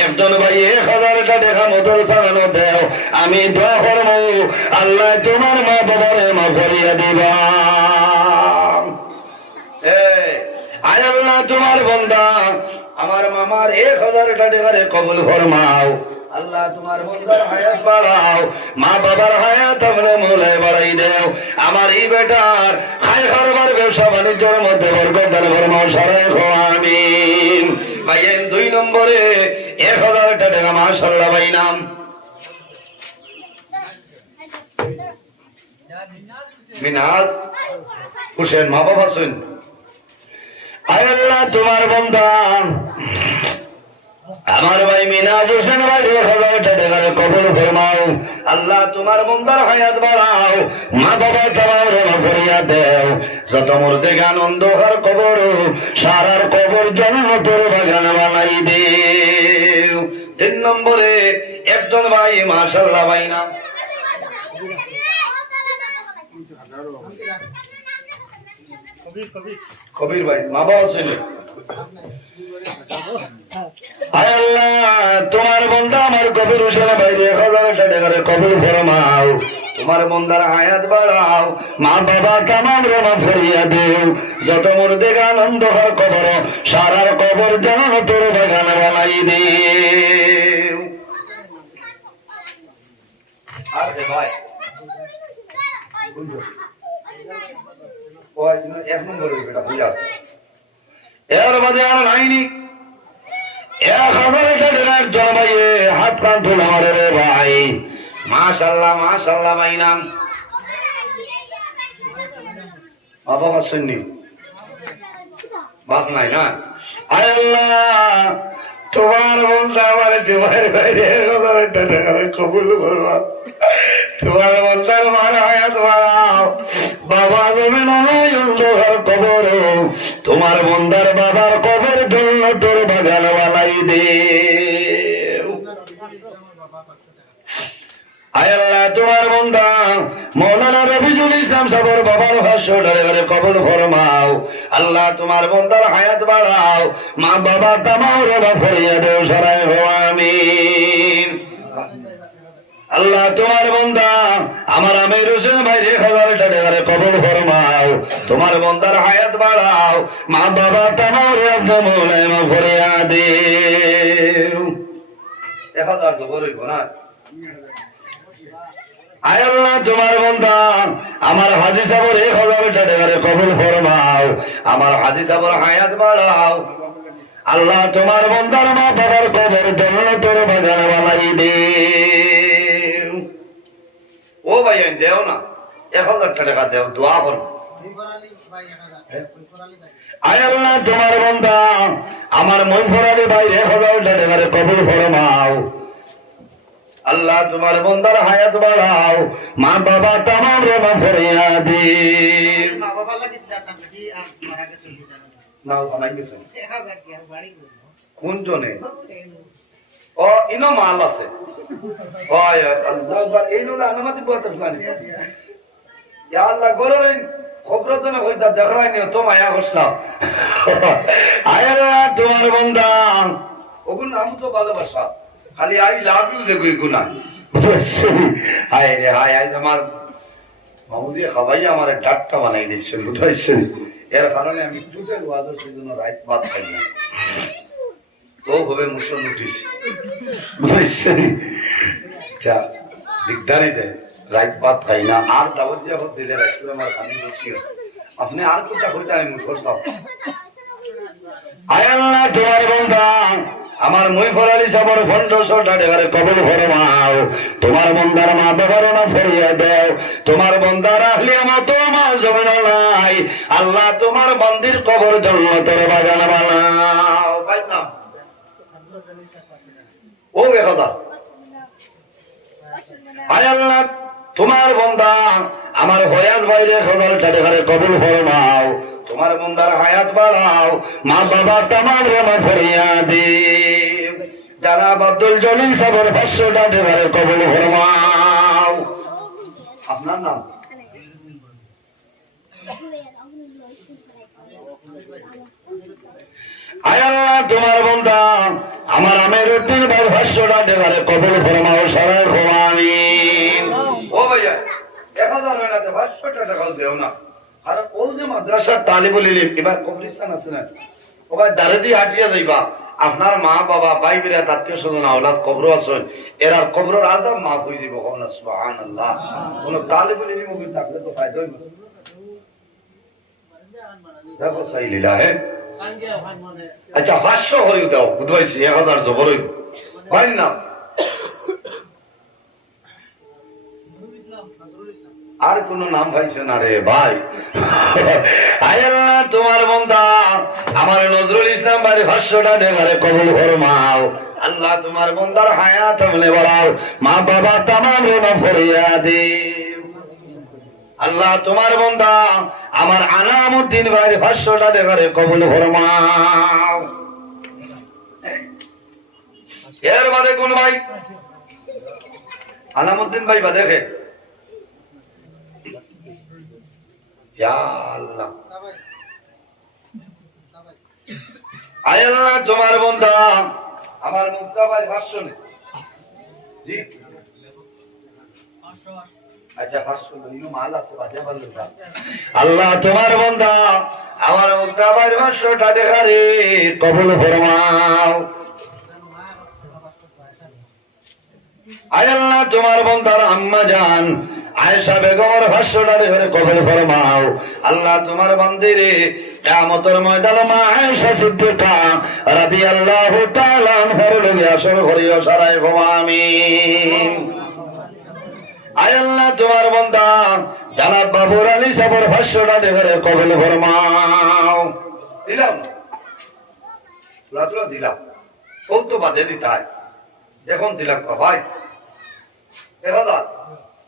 একজন ভাই 1000 টাকা মোটর চালানো দেও, আমি দোয়া করব আল্লাহ তোমার মা বাবারে মাফ করিয়া দিবা। আয় আল্লাহ তোমার বান্দা আমার মামার 1000 টাকারে কবুল ফরমাও। আল্লাহ তোমার বান্দার হায়াত বাড়াও, মা বাবার হায়াত আমরা মোলায় বাড়াই দেও। আমার এই বেটার হায় কারবার ব্যবসা বাণিজ্যের মধ্যে বরকত দান ফরমাও, সারাই আমিন। ভাইয়েন 2 নম্বরে 1000 টাকা মাশাআল্লাহ ভাই নাম মিনাজ হোসেন, মা বাবা শুন। আয় আল্লাহ তোমার বান্দা আমার ভাই মিনাজ হোসেন ভাই 1000 টাকা কবুল ফরমাও। আল্লাহ তোমার বান্দার হায়াত বাড়াও, মা বাবা তোমার মাফ করিয়া দেও। যত মুর্দে আনন্দ হার কবর সারার কবর জান্নাতের বাগান বানাই দেও। 3 নম্বরে একজন ভাই মাশাআল্লাহ ভাই নাম কবির ভাই, মা বাবা শুন। আয় আল্লাহ তোমার বান্দা আমার কবির হোসেন ভাই 1000 টাকা কবুল ফরমাও। তোমার বান্দার হায়াত বাড়াও, মা বাবা তামাম রে মাফ করিয়া দেও। যত মুর্দে আনন্দ হার কবর সারার কবর জান্নাতের বাগান বানাই দেও। আর ভাই এক নম্বরে বেটা বুঝা আছে, এর বাদে আর নাইনি। 1000 টাকার জমাইয়ে হাত কান তুলে মারে রে ভাই, মাশাআল্লাহ মাশাআল্লাহ ভাই নাম বাবা শুননি বাপ নাই না। আয় আল্লাহ তোমার বন্ধা আমার তোমার বাইরে 1000 টাকা কবুল করবা। তোমার বন্ধার মার হায়াত বাড়াও, বাবা জমিন অন্ধকার কবর তোমার বন্ধার বাবার কবর জান্নাতের বাগান বানাই দেও। আয় আল্লাহ তোমার বন্ধা মৌলানা রফিজুল ইসলাম সাহেবের বাবার 500 টাকা কবুল ফরমাও। আল্লাহ তোমার বন্ধার হায়াত বাড়াও, মা বাবা তামাম রে মাফ করিয়া দেও, সারাই আমিন। আল্লাহ তোমার বান্দা আমার আমির হোসেন ভাই 1000 টাকা কবুল ফরমাও। তোমার বান্দার হায়াত বাড়াও, মা বাবা তামাম রে আপনি মোলায় মাফ করিয়া দেও। 1000 তো বড়ই না। আয় আল্লাহ তোমার বান্দা আমার হাজী সাহেবের 1000 টাকা কবুল ফরমাও। আমার হাজী সাহেবের হায়াত বাড়াও। আল্লাহ তোমার বান্দার মা বাবার কবর জান্নাতের বাগান বানাই দেও। ও ভাই দেও না, 1000 টাকা দেও, দোয়া কর। আয় আল্লাহ তোমার বান্দা আমার মনফর আলী ভাই 1000 টাকা কবুল ফরমাও। আল্লাহ তোমার বান্দার হায়াত বাড়াও, মা বাবা তামাম রে মাফ করিয়া দেও। মা বাবা লাগি মারা গেছে না বানাই গেছে কোন জনে? ও ইনো মাল আছে। ওয় আল্লাহ এই নো অনুমতি বলতে প্ল্যান ইয়া আল্লাহ গররেন খবর তো না হইতা দেখাইনি তো মায়া বসলাম। আয়রা তোমার বান্দা ওগুন নাম তো ভালোবাসা, খালি আই লাভ ইউ যে কই গুনাহ বুঝছিস। হায় রে হায় আজ আমার মামুজি খাবাই আমার ডাক্তার বানাই দিচ্ছেন বুঝছিস। এর কারণে আমি টোটাল ওয়াজের জন্য রাত ভাত খাই না, ও হবে মুসল নোটিস বুঝছেন। যা দিকদারি দেয় রাত ভাত খাই না, আর দাওয়াত দিয়া দিলে রাত আমার খানি বসি আপনি আর কোটা কোটা আমি মুখর সব। আয় আল্লাহ তোমার বান্দা আমার মইফর আলী সাহেবের 500 টাকা কবুল ফরমাও। তোমার বান্দার মা বাবার না ফরিয়া দেও। তোমার বান্দার আহলে মত মা জমিন নাই, আল্লাহ তোমার বান্দির কবর জান্নাতের বাগান বানাও। পাইলাম ও 1000। আয় আল্লাহ তোমার বান্দা আমার হয়াজ ভাই 1000 টাকা কবুল ফরমাও। তোমার বান্দার হায়াত বাড়াও, মা বাবা তামাম রে মাফ করিয়া দেও। জানাব আব্দুল জলিল সাহেবের 500 টাকা কবুল ফরমাও। আপনার নাম? আয় আল্লাহ তোমার বান্দা আমার আমির উদ্দিন ভাই ভাষ্যটা দেখালে কবুল ফরমাও সারাই আমিন। ও ভাইয়া 1000 হইলা তো 500 টাকা দেও না। আর ও যে মাদ্রাসার তালিবুল ইলম এবার কবরিস্তান আছে না, ও ভাই দাঁড়ে দিয়ে হাঁটিয়া যাইবা, আপনার মা বাবা ভাই বিরাট আত্মীয় স্বজন আওলাদ কবর আছেন, এরার কবরের আযাব মাফ হয়ে যাবে। সুবহানাল্লাহ। কোন তালিবুল ইলম কিন্তু থাকলে তো ফায়দা হইব। দেখো সাইলিলা হে আচ্ছা 500 হরিও দাও বুঝাইছি 1000 জবর হইব ভাই না। আর কোন নাম পাইছে না রে ভাই। আয় আল্লাহ তোমার বান্দা আমার নজরুল ইসলাম ভাই 500টা দেখারে কবুল ফরমাও। আল্লাহ তোমার বান্দার হায়াত আমলে বাড়াও, মা বাবা তামাম মাফ করিয়া দিও। আল্লাহ তোমার বান্দা আমার আনামউদ্দিন ভাই 500টা দেখারে কবুল ফরমাও। এর বাদে কোন ভাই আনামউদ্দিন ভাই বাদে দেখে আল্লাহ। আয় আল্লাহ তোমার বান্দা আমার মুক্তা ভাই ভাষ্য নেই জি আচ্ছা 500 লইও মাল আছে বাজে ভালো। আল্লাহ তোমার বান্দা আমার মুক্তা ভাই 500টা টাকা রে কবুল ফরমাও। আয় আল্লাহ তোমার বান্দার আম্মা জান আয়েশা বেগমের 500টা টাকা কবুল ফরমাও। আল্লাহ তোমার বান্দিরে কিয়ামতের ময়দানে মা আয়েশা সিদ্দিকা রাদিয়াল্লাহু তাআলা আনহার লগে আসর করিও সারাই আমিন। আয় আল্লাহ তোমার বান্দা জানাব বাবুর আলী সাহেবের 500টা টাকা কবুল ফরমাও। দিলাম লাতুলা দিলাম ও তো বাদে দিতাই এখন দিলাম ভাই 1000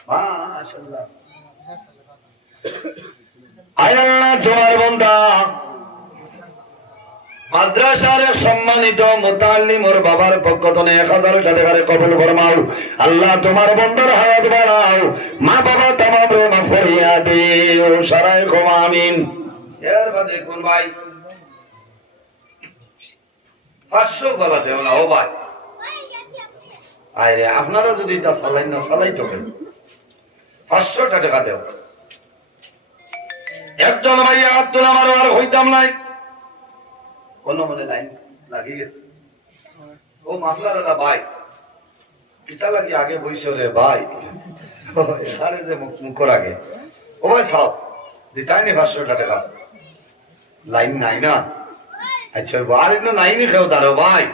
মাশাআল্লাহ। আয় আল্লাহ তোমার বান্দা মাদ্রাসার সম্মানিত মুতাল্লিমর বাবার পক্ষ থেকে 1000 টাকা কবুল ফরমাও। আল্লাহ তোমার বান্দার হায়াত বাড়াও, মা বাবা তামাম মাফ করিয়া দিও সারাই আমিন। এর বাদে কোন ভাই 500 বলা দেও না ও ভাই। আরে আপনারা যদি তা চালাই না চালাই তো কেন 500 টাকা দেও। একজন ভাইয়া আব্দুল আমার আর হইতাম নাই কোন মনে লাইন লাগি গেছে ও মাফলার ওলা ভাই কিতা লাগি আগে বইছে রে ভাই এখানে যে মুখর আগে ও ভাই সাও দিতাইনি 500 টাকা লাইন নাই না। আচ্ছা আর একটু লাইনই খেও দাঁড়ো ভাই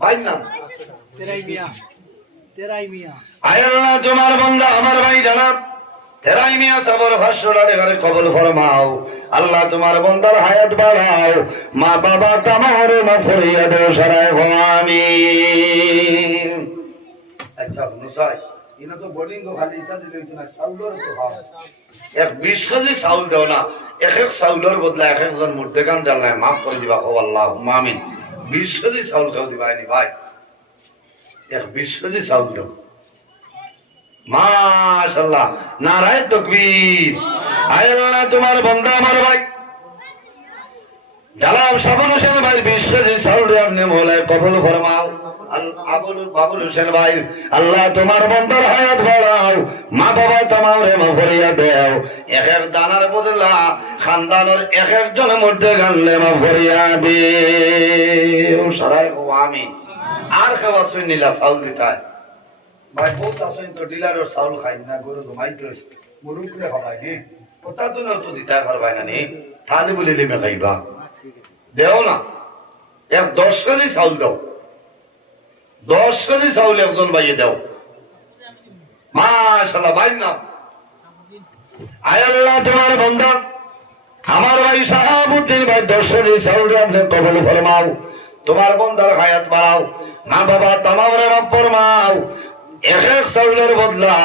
ভাই না আয় আল্লাহ তোমার বান্দা আমার ভাই জানাব তেরাই মিয়া সাবর 500টা টাকা কবুল ফরমাও। আল্লাহ তোমার বান্দার হায়াত বাড়াও, মা বাবা তামার মাফ করিয়া দেও সারাই আমিন। আচ্ছা নুসাই ইনা তো বোর্ডিং গো খালি ইতা দিলে তো না চাউলের তো ভাব 20 কেজি চাউল দাও না, এক এক চাউলের বদলা এক একজন মুর্দেগান ডালনা মাফ করে দিবা ও আল্লাহ আমিন। 20 কেজি চাউল খাও দিবা নি ভাই 20 কেজি চাউল দাও মাশাআল্লাহ নারায়ে তাকবীর। আয় আল্লাহ তোমার বান্দা আমার ভাই জালাল শাবুল হোসেন ভাই 20 কেজি চাউল আপনি মওলায় কবুল ফরমাও। বাবুল হোসেন ভাই আল্লাহ তোমার বান্দার হায়াত বাড়াও, মা বাবা তামাম রে মাফ করিয়া দেও। এক এক দানার বদলা খানদানের এক একজন মধ্যে গানলে মাফ করিয়া দেও সারাই আমিন। আর খাওয়া শুনিলা চাউল দিতাই ভাই বহুত আসেন তো ডিলারের চাউল খাই না গরু ঘুমাই গেছে গরু খুলে খাবাই নি ওটা তো না তো দিতে পারবাই না নি তাহলে বলে লিমে খাইবা দেও না। 10 কেজি চাউল দাও 10 কেজি চাউল একজন ভাইয়ে দাও মাশাআল্লাহ ভাই না। আয় আল্লাহ তোমার বান্দা আমার ভাই শাহাবুদ্দিন ভাই 10 কেজি চাউল আপনি কবুল ফরমাও। তোমার বান্দার হায়াত বাড়াও, মা বাবা তামাম রে মাফ ফরমাও। এক এক চাউলের বদলা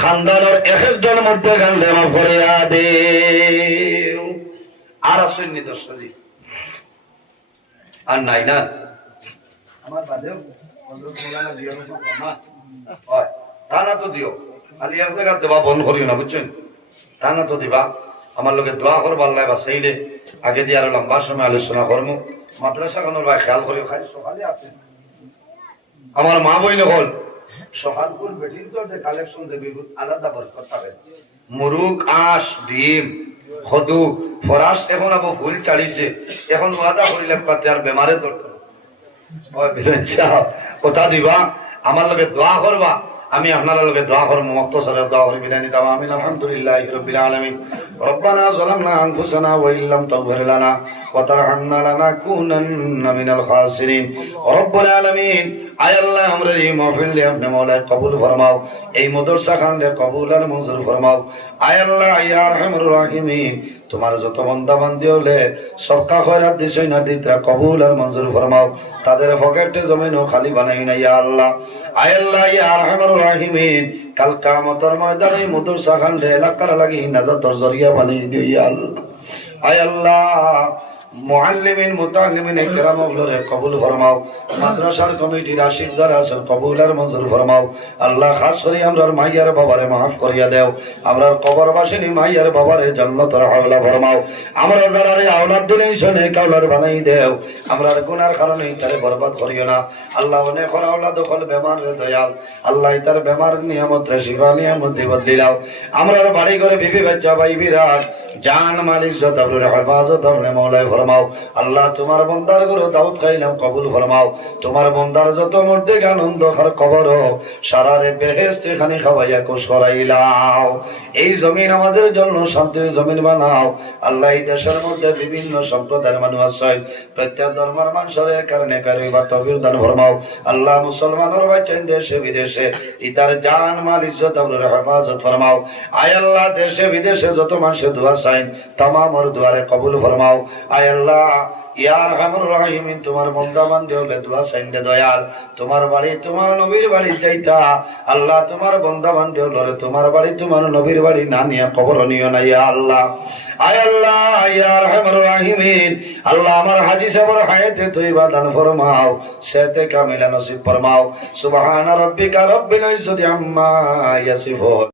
খানদানের এক একজন মধ্যে গানলে মাফ করিয়া দেও। আর আসেননি 10 কেজি আর নাই না আমার বাদেও দিও তা না তো দিও খালি এক জায়গা দেবা বন্ধ করিও না বুঝছেন তা না তো দিবা। আমার লোকে দোয়া করবার লাগে বা সেইলে আগে দিয়ে আরো লম্বা সময় আলোচনা করবো মাদ্রাসা কোন ভাই খেয়াল করে খালি সকালে আছে আমার মা বইন হল সকাল ফুল বেটির তো যে কালেকশন দেবে আলাদা বরকত পাবে মুরুগ আঁশ ডিম খদু ফরাস এখন আবার ফুল চালিছে এখন ওয়াদা করিলে পাতে আর বেমারের দরকার কথা দিবা আমার লগে দোয়া করবা আমি আপনার লগে দোয়া করব মুক্তসরের দোয়া করে বিদায় নিতাম আমিন আলহামদুলিল্লাহি রাব্বিল আলামিন রব্বানা যালামনা আনফুসানা ওয়া ইল্লাম তাগফির লানা ওয়া তারহামনা লানাকুনান্না মিনাল খাসিরিন রব্বুল আলামিন আয় আল্লাহ আমরা এই মাহফিল লে আপনি মওলা কবুল ফরমাও এই মাদ্রাসা খান লে কবুল আর মঞ্জুর ফরমাও আয় আল্লাহ ইয়া আরহামুর রাহিমিন তোমার যত বান্দা বান্দি হলে সদকা খয়রাত দিছই না দিতরা কবুল আর মঞ্জুর ফরমাও তাদের পকেটে জমিনও খালি বানাই না ইয়া আল্লাহ আয় আল্লাহ ইয়া আরহামুর রাহিমিন কাল কিয়ামতের ময়দানে মাদ্রাসা খান লে এলাকার লাগি নাজাতের জরিয়া বানাই দিও ইয়া আল্লাহ আয় আল্লাহ মুআল্লিমিন মুতাআল্লিমিন ইকরাম ওগুলোরে কবুল ফরমাও মাদ্রাসার কমিটির আশিক যারা আছেন কবুল আর মঞ্জুর ফরমাও আল্লাহ খাস করে আমরার মাইয়ার বাবারে মাফ করিয়া দেও আমরার কবরবাসিনী মাইয়ার বাবারে জান্নাতের হাওলা ফরমাও আমরা যারা আওলাদ দিলেই শুনে কাওলাদ বানাই দেও আমরার গুনার কারণে তারে বরবাদ করিও না আল্লাহ অনেক আওলাদ দখল বেমার রে দয়াল আল্লাহ তার বেমার নিয়ামত রে শিফা নিয়ামত দি বদলিলাও আমরার বাড়ি ঘরে বিবি বাচ্চা ভাই বিরাট জান মাল ইজ্জত আবরুর হেফাজত আপনি মওলা ফরমাও আল্লাহ তোমার বন্দার গুলো দাউদ খাইলাম কবুল ফরমাও তোমার বন্দার যত মধ্যে আনন্দ খার কবর সারারে বেহেশতে খানি খাওয়াইয়া কোষ করাইলাও এই জমিন আমাদের জন্য শান্তির জমিন বানাও আল্লাহ এই দেশের মধ্যে বিভিন্ন সম্প্রদায়ের মানুষ আছে প্রত্যেক ধর্মের মানুষের কারণে কারবার তৌফিক দান ফরমাও আল্লাহ মুসলমানের বাচ্চান দেশে বিদেশে ইতার জান মাল ইজ্জত আবরুর হেফাজত ফরমাও আয় আল্লাহ দেশে বিদেশে যত মানুষের দোয়া চাইন তামামর দুয়ারে কবুল ফরমাও আয় আল্লাহ ইয়া আরহামুর রাহিমিন তোমার বান্দা বান্দী হলে দোয়া চাইন্দে দয়াল তোমার বাড়ি তোমার নবীর বাড়ি যাইতা আল্লাহ তোমার বান্দা বান্দী হলে তোমার বাড়ি তোমার নবীর বাড়ি না নিয়ে কবর নিও না ইয়া আল্লাহ আয় আল্লাহ ইয়া আরহামুর রাহিমিন আল্লাহ আমার হাজী সাহেবের হায়াতে তয়্যিবা দান ফরমাও সেহতে কামিলা নসিব ফরমাও সুবহান রাব্বিকা রাব্বিল ইজ্জতি আম্মা ইয়াসিফুন।